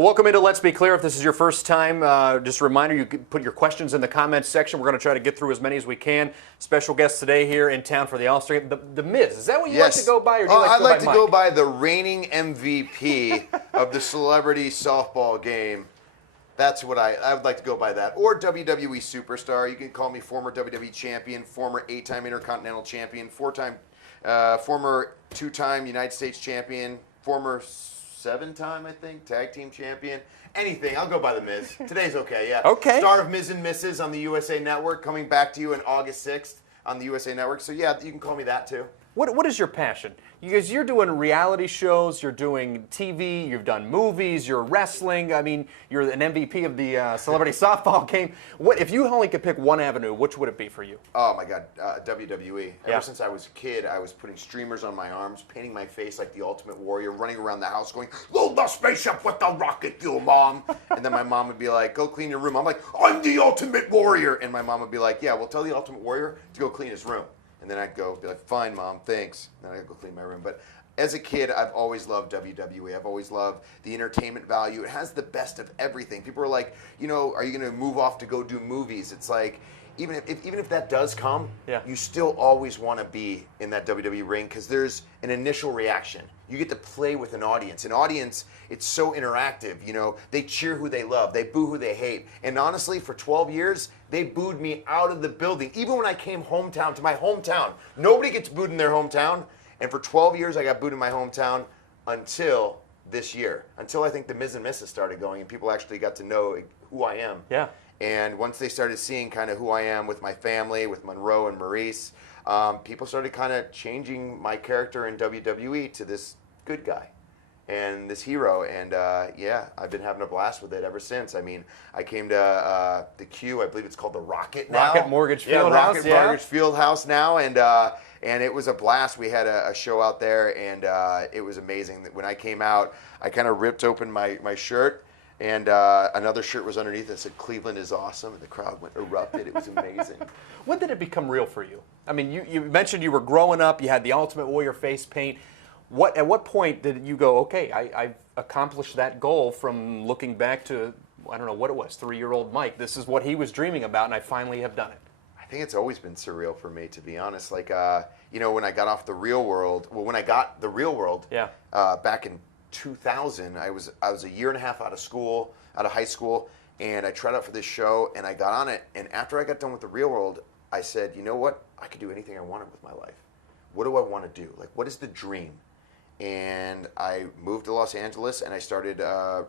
Well, welcome into Let's Be Clear. If this is your first time, just a reminder, you can put your questions in the comments section. We're going to try to get through as many as we can. Special guest today here in town for the All-Star Game, the Miz. Is that what you like to go by, or do you like to go by Mike? I'd like to go by the reigning MVP of the celebrity softball game. That's what I would like to go by that. Or WWE Superstar. You can call me former WWE Champion, former 8-time Intercontinental Champion, former 2-time United States Champion, former 7-time, I think, Tag Team Champion. Anything. I'll go by The Miz. Today's okay, yeah. Okay. Star of Miz and Mrs. on the USA Network, coming back to you on August 6th on the USA Network. So, yeah, you can call me that, too. What is your passion? Because you're doing reality shows, you're doing TV, you've done movies, you're wrestling. I mean, you're an MVP of the celebrity softball game. What if you only could pick one avenue? Which would it be for you? Oh my God, WWE. Ever since I was a kid, I was putting streamers on my arms, painting my face like the Ultimate Warrior, running around the house going, "Load the spaceship with the rocket fuel, Mom." And then my mom would be like, "Go clean your room." I'm like, "I'm the Ultimate Warrior," and my mom would be like, "Yeah, well, tell the Ultimate Warrior to go clean his room." And then I'd go, be like, "Fine, Mom, thanks." And then I'd go clean my room. But as a kid, I've always loved WWE. I've always loved the entertainment value. It has the best of everything. People are like, are you going to move off to go do movies? It's like, even if that does come, you still always want to be in that WWE ring because there's an initial reaction. You get to play with an audience. An audience, it's so interactive. They cheer who they love. They boo who they hate. And honestly, for 12 years, they booed me out of the building. Even when I came to my hometown, nobody gets booed in their hometown. And for 12 years, I got booed in my hometown until this year. Until I think the Miz and Mrs. started going and people actually got to know who I am. Yeah. And once they started seeing kind of who I am with my family, with Monroe and Maurice, people started kind of changing my character in WWE to this good guy and this hero. And I've been having a blast with it ever since. I mean, I came to the Q, I believe it's called the Rocket now. Rocket Mortgage Fieldhouse. Rocket Mortgage Fieldhouse now. And it was a blast. We had a show out there, and it was amazing. When I came out, I kind of ripped open my shirt, and another shirt was underneath that said, "Cleveland is awesome," and the crowd erupted. It was amazing. When did it become real for you? I mean, you mentioned you were growing up, you had the Ultimate Warrior face paint. At what point did you go, okay, I've accomplished that goal from looking back to, I don't know what it was, 3-year-old Mike. This is what he was dreaming about, and I finally have done it. I think it's always been surreal for me, to be honest. Like, when I got off the real world, when I got the real world back in 2000, I was a year and a half out of high school, and I tried out for this show, and I got on it. And after I got done with the real world, I said, you know what? I could do anything I wanted with my life. What do I want to do? Like, what is the dream? And I moved to Los Angeles, and I started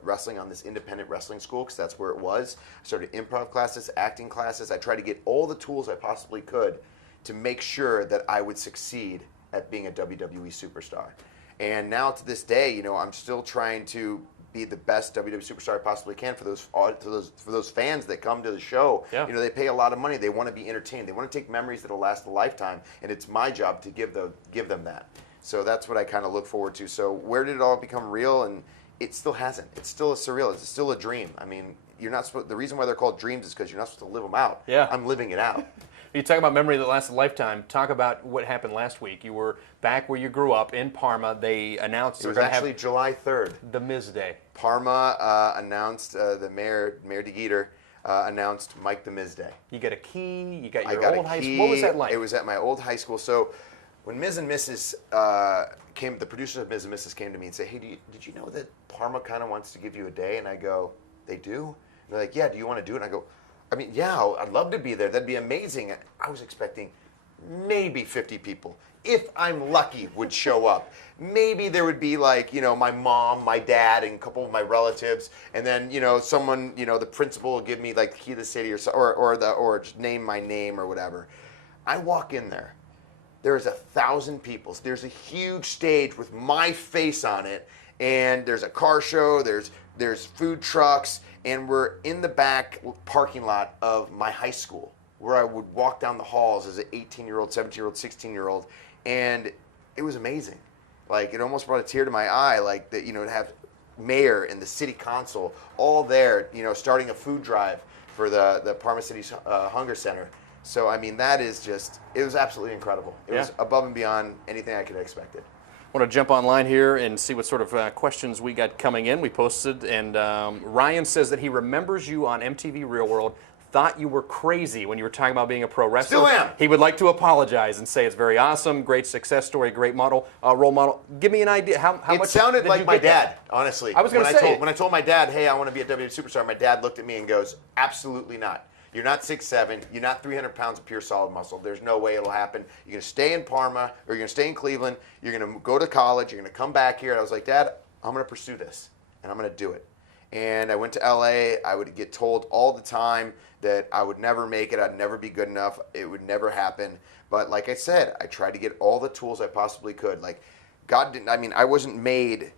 wrestling on this independent wrestling school because that's where it was. I started improv classes, acting classes. I tried to get all the tools I possibly could to make sure that I would succeed at being a WWE superstar. And now to this day, I'm still trying to be the best WWE superstar I possibly can for those fans that come to the show. Yeah. They pay a lot of money. They want to be entertained. They want to take memories that'll last a lifetime, and it's my job to give them that. So that's what I kind of look forward to. So where did it all become real? And it still hasn't. It's still surreal. It's still a dream. I mean, you're not supposed. The reason why they're called dreams is because you're not supposed to live them out. Yeah. I'm living it out. You talk about memory that lasts a lifetime. Talk about what happened last week. You were back where you grew up in Parma. They announced it was actually July 3rd. The Miz Day. Parma announced the Mayor De Geeter announced Mike The Miz Day. You got a key. You got your old high school. What was that like? It was at my old high school. So when Miz and Mrs. Came, the producers of Miz and Mrs. came to me and said, "Hey, did you know that Parma kind of wants to give you a day?" And I go, "They do?" And they're like, "Yeah, do you want to do it?" And I go, "I mean, yeah, I'd love to be there. That'd be amazing." I was expecting maybe 50 people, if I'm lucky, would show up. Maybe there would be like, my mom, my dad, and a couple of my relatives, and then, someone, the principal will give me like the key to the city or just name my name or whatever. I walk in there. There's 1,000 people. There's a huge stage with my face on it, and there's a car show. There's food trucks, and we're in the back parking lot of my high school, where I would walk down the halls as an 18-year-old, 17-year-old, 16-year-old, and it was amazing. Like, it almost brought a tear to my eye, like that, to have mayor and the city council all there, starting a food drive for the Parma City's Hunger Center. So, I mean, that is just, it was absolutely incredible. It was above and beyond anything I could have expected. Want to jump online here and see what sort of questions we got coming in. We posted, and Ryan says that he remembers you on MTV Real World. Thought you were crazy when you were talking about being a pro wrestler. Still am. He would like to apologize and say it's very awesome, great success story, great role model. Give me an idea. How much? It sounded did like you my get dad, that? honestly. I was going to say. When I told my dad, hey, I want to be a WWE superstar, my dad looked at me and goes, absolutely not. You're not 6'7", you're not 300 pounds of pure solid muscle. There's no way it'll happen. You're going to stay in Parma, or you're going to stay in Cleveland, you're going to go to college, you're going to come back here. And I was like, Dad, I'm going to pursue this, and I'm going to do it. And I went to LA. I would get told all the time that I would never make it, I'd never be good enough, it would never happen. But like I said, I tried to get all the tools I possibly could. Like, God didn't, I wasn't made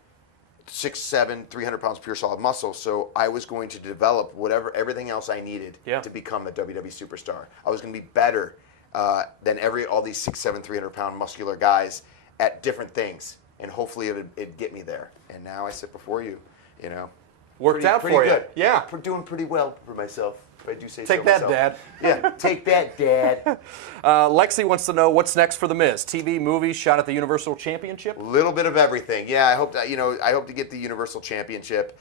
6'7", 300 pounds pure solid muscle, so I was going to develop everything else I needed to become a WWE superstar. I was going to be better than all these 6'7", 300 pound muscular guys at different things, and hopefully it'd get me there. And now I sit before you, Worked out pretty for good. you. Yeah. We're doing pretty well for myself, if I do say Take so that, myself. Dad. Yeah, take that, Dad. Lexi wants to know what's next for The Miz. TV, movies, shot at the Universal Championship? A little bit of everything. Yeah, I hope that, I hope to get the Universal Championship,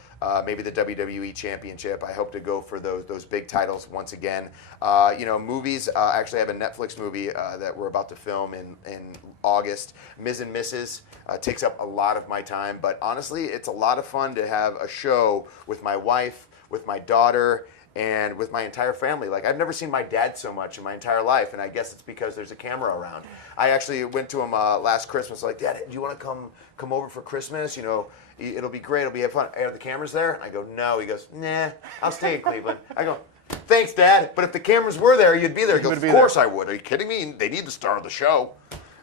maybe the WWE Championship. I hope to go for those big titles once again. Movies. Actually, I have a Netflix movie that we're about to film in August. Miz and Mrs. Takes up a lot of my time, but honestly, it's a lot of fun to have a show with my wife, with my daughter, and with my entire family. Like, I've never seen my dad so much in my entire life, and I guess it's because there's a camera around. I actually went to him last Christmas, like, Dad, do you want to come over for Christmas? It'll be great, it'll be fun. Are the cameras there? I go, no. He goes, nah, I'll stay in Cleveland. I go, thanks, Dad, but if the cameras were there, you'd be there. He goes, of course I would. Are you kidding me? They need the star of the show.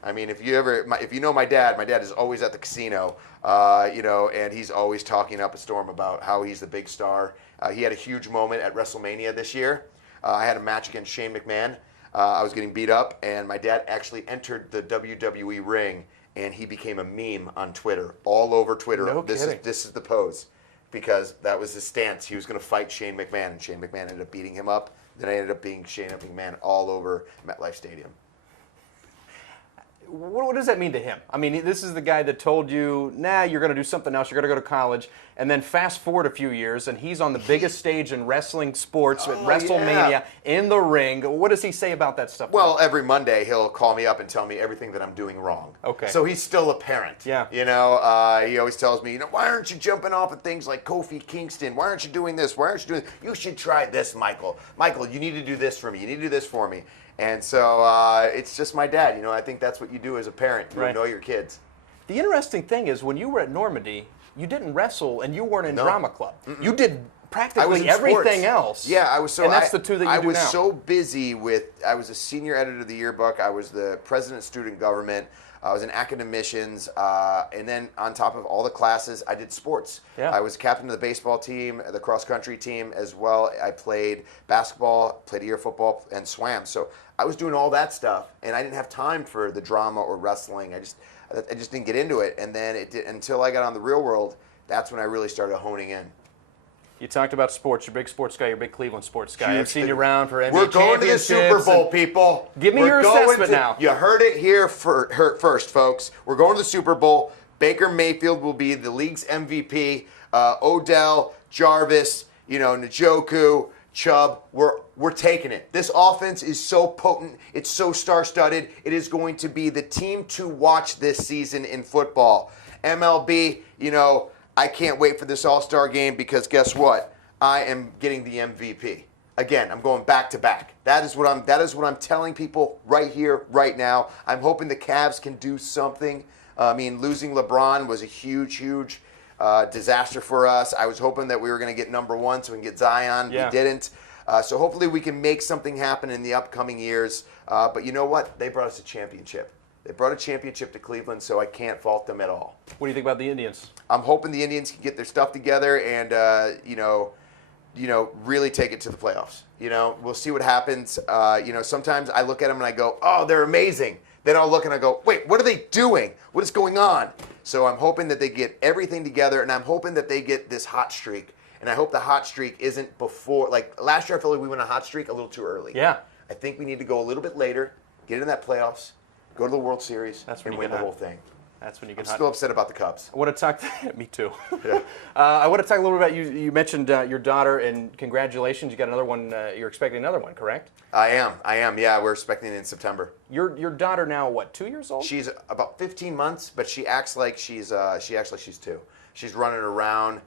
I mean, if you know my dad is always at the casino, and he's always talking up a storm about how he's the big star. He had a huge moment at WrestleMania this year. I had a match against Shane McMahon. I was getting beat up, and my dad actually entered the WWE ring, and he became a meme on Twitter, all over Twitter. No this kidding. This is the pose, because that was his stance. He was going to fight Shane McMahon, and Shane McMahon ended up beating him up. Then I ended up being Shane McMahon all over MetLife Stadium. What does that mean to him? I mean, this is the guy that told you, nah, you're going to do something else, you're going to go to college, and then fast forward a few years, and he's on the biggest stage in wrestling sports, at WrestleMania, in the ring. What does he say about that stuff? Well, every Monday he'll call me up and tell me everything that I'm doing wrong. Okay. So he's still a parent. Yeah. He always tells me, why aren't you jumping off at things like Kofi Kingston? Why aren't you doing this? Why aren't you doing this? You should try this, Michael. Michael, you need to do this for me. You need to do this for me. And so it's just my dad. I think that's what you do as a parent. You annoy your kids. The interesting thing is, when you were at Normandy, you didn't wrestle and you weren't in drama club. You did practically everything else. Yeah, I was so. And that's the two that you do now. I was so busy with. I was a senior editor of the yearbook. I was the president of student government. I was in academicians, and then on top of all the classes, I did sports. Yeah. I was captain of the baseball team, the cross country team as well. I played basketball, played air football, and swam. So I was doing all that stuff, and I didn't have time for the drama or wrestling. I just didn't get into it. And then until I got on the Real World, that's when I really started honing in. You talked about sports. You're a big sports guy. You're a big Cleveland sports guy. I've seen you around for NBA We're going to the Super Bowl, people. Give me your assessment now. You heard it here first, folks. We're going to the Super Bowl. Baker Mayfield will be the league's MVP. Odell, Jarvis, Njoku, Chubb. We're taking it. This offense is so potent. It's so star-studded. It is going to be the team to watch this season in football. MLB, I can't wait for this All-Star game, because guess what? I am getting the MVP. Again, I'm going back to back. That is what I'm telling people right here, right now. I'm hoping the Cavs can do something. I mean, losing LeBron was a huge disaster for us. I was hoping that we were going to get number one so we can get Zion. Yeah. We didn't. So hopefully we can make something happen in the upcoming years. But you know what? They brought us a championship. They brought a championship to Cleveland, so I can't fault them at all. What do you think about the Indians? I'm hoping the Indians can get their stuff together and, really take it to the playoffs. We'll see what happens. Sometimes I look at them and I go, oh, they're amazing. Then I'll look and I go, wait, what are they doing? What is going on? So I'm hoping that they get everything together, and I'm hoping that they get this hot streak. And I hope the hot streak isn't before, like last year I felt like we went a hot streak a little too early. Yeah. I think we need to go a little bit later, get in that playoffs, go to the World Series, That's when and you win get the hot. whole thing. That's when you get I'm hot. still upset about the Cubs. I want to talk. Me too. Yeah. I want to talk a little bit about you. You mentioned your daughter, and congratulations. You got another one. You're expecting another one, correct? I am. Yeah, we're expecting it in September. Your daughter now, what, 2 years old? She's about 15 months, but she acts like she's 2. She's running around.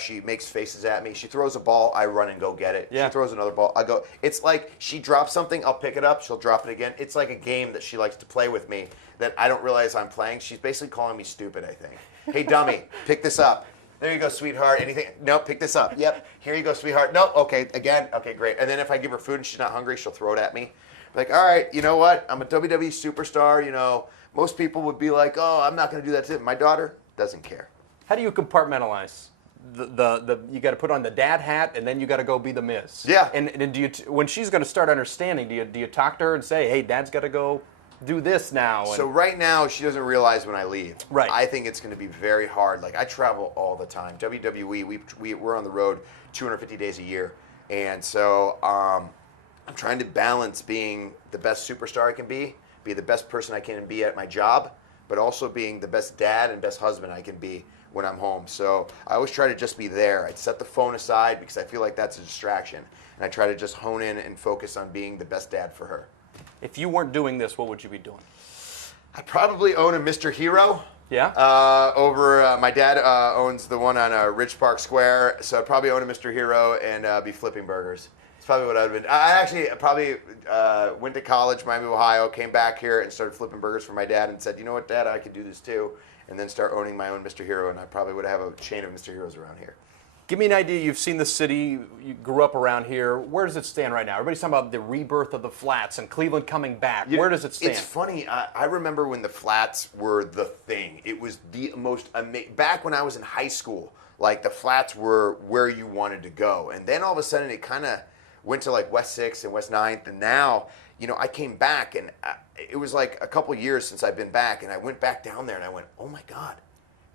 She makes faces at me. She throws a ball, I run and go get it. Yeah. She throws another ball, I go. It's like she drops something, I'll pick it up, she'll drop it again. It's like a game that she likes to play with me that I don't realize I'm playing. She's basically calling me stupid, I think. Hey, dummy, pick this up. There you go, sweetheart. Anything? No, pick this up. Yep. Here you go, sweetheart. No, okay, again. Okay, great. And then if I give her food and she's not hungry, she'll throw it at me. Like, all right, you know what? I'm a WWE superstar. You know, most people would be like, oh, I'm not going to do that to my daughter. Doesn't care. How do you compartmentalize? You got to put on the dad hat, and then you got to go be the Miz. Yeah. And do you when she's going to start understanding, do you talk to her and say, hey, Dad's got to go do this now? And So right now, she doesn't realize when I leave. Right. I think it's going to be very hard. Like, I travel all the time. WWE, we're on the road 250 days a year. And so I'm trying to balance being the best superstar I can be the best person I can be at my job, but also being the best dad and best husband I can be when I'm home. So I always try to just be there. I'd set the phone aside because I feel like that's a distraction. And I try to just hone in and focus on being the best dad for her. if you weren't doing this, what would you be doing? I probably own a Mr. Hero. Yeah? My dad owns the one on Ridge Park Square, so I'd probably own a Mr. Hero and be flipping burgers. It's probably what I'd been. I actually probably went to college, Miami, Ohio, came back here and started flipping burgers for my dad and said, you know what, Dad, I could do this too. And then start owning my own Mr. Hero, and I probably would have a chain of Mr. Heroes around here. Give me an idea. You've seen the city. You grew up around here. Where does it stand right now? Everybody's talking about the rebirth of the Flats and Cleveland coming back. Where does it stand? It's funny. I remember when the Flats were the thing. It was the most amazing. Back when I was in high school, like the Flats were where you wanted to go. And then all of a sudden it kind of went to like West 6th and West 9th. And now, you know, I came back and it was like a couple years since I've been back. And I went back down there and I went, oh my God.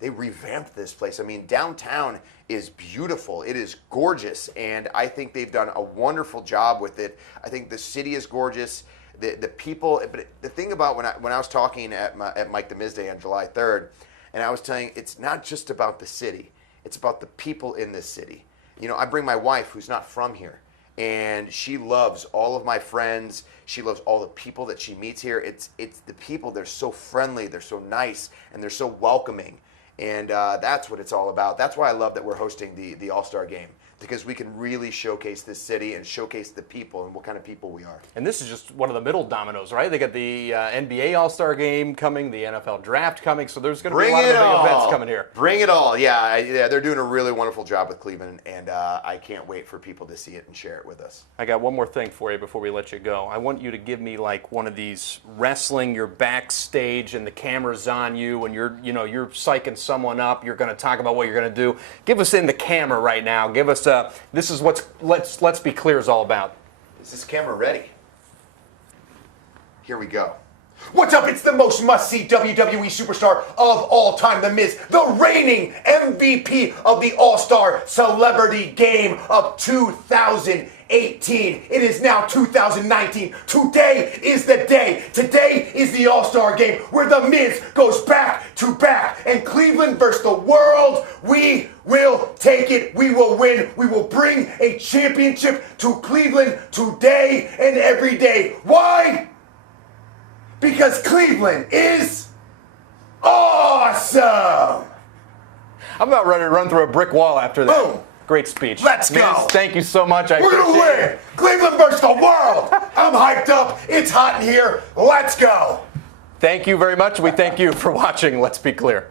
They revamped this place. I mean, downtown is beautiful. It is gorgeous, and I think they've done a wonderful job with it. I think the city is gorgeous. The people, but the thing about when I was talking at Mike The Miz Day on July 3rd, and I was telling, it's not just about the city. It's about the people in this city. You know, I bring my wife, who's not from here, and she loves all of my friends. She loves all the people that she meets here. It's the people. They're so friendly. They're so nice, and they're so welcoming. And that's what it's all about. That's why I love that we're hosting the All-Star Game, because we can really showcase this city and showcase the people and what kind of people we are. And this is just one of the middle dominoes, right? They got the NBA All-Star Game coming, the NFL Draft coming, so there's going to be a lot of big events coming here. Bring it all. Yeah, they're doing a really wonderful job with Cleveland, and I can't wait for people to see it and share it with us. I got one more thing for you before we let you go. I want you to give me like one of these wrestling, you're backstage and the camera's on you and you're psyching someone up, you're going to talk about what you're going to do. Give us in the camera right now. Give us this is what let's be clear is all about. Is this camera ready? Here we go. What's up? It's the most must-see WWE superstar of all time, The Miz, the reigning MVP of the All-Star Celebrity Game of 2018. It is now 2019. Today is the day. Today is the All-Star Game where The Miz goes back to back. And Cleveland versus the world, we will take it. We will win. We will bring a championship to Cleveland today and every day. Why? Because Cleveland is awesome. I'm about ready to run through a brick wall after that. Boom. Great speech. Let's Miz, go. Thank you so much. We're going to win. Cleveland versus the world. I'm hyped up. It's hot in here. Let's go. Thank you very much. We thank you for watching. Let's be clear.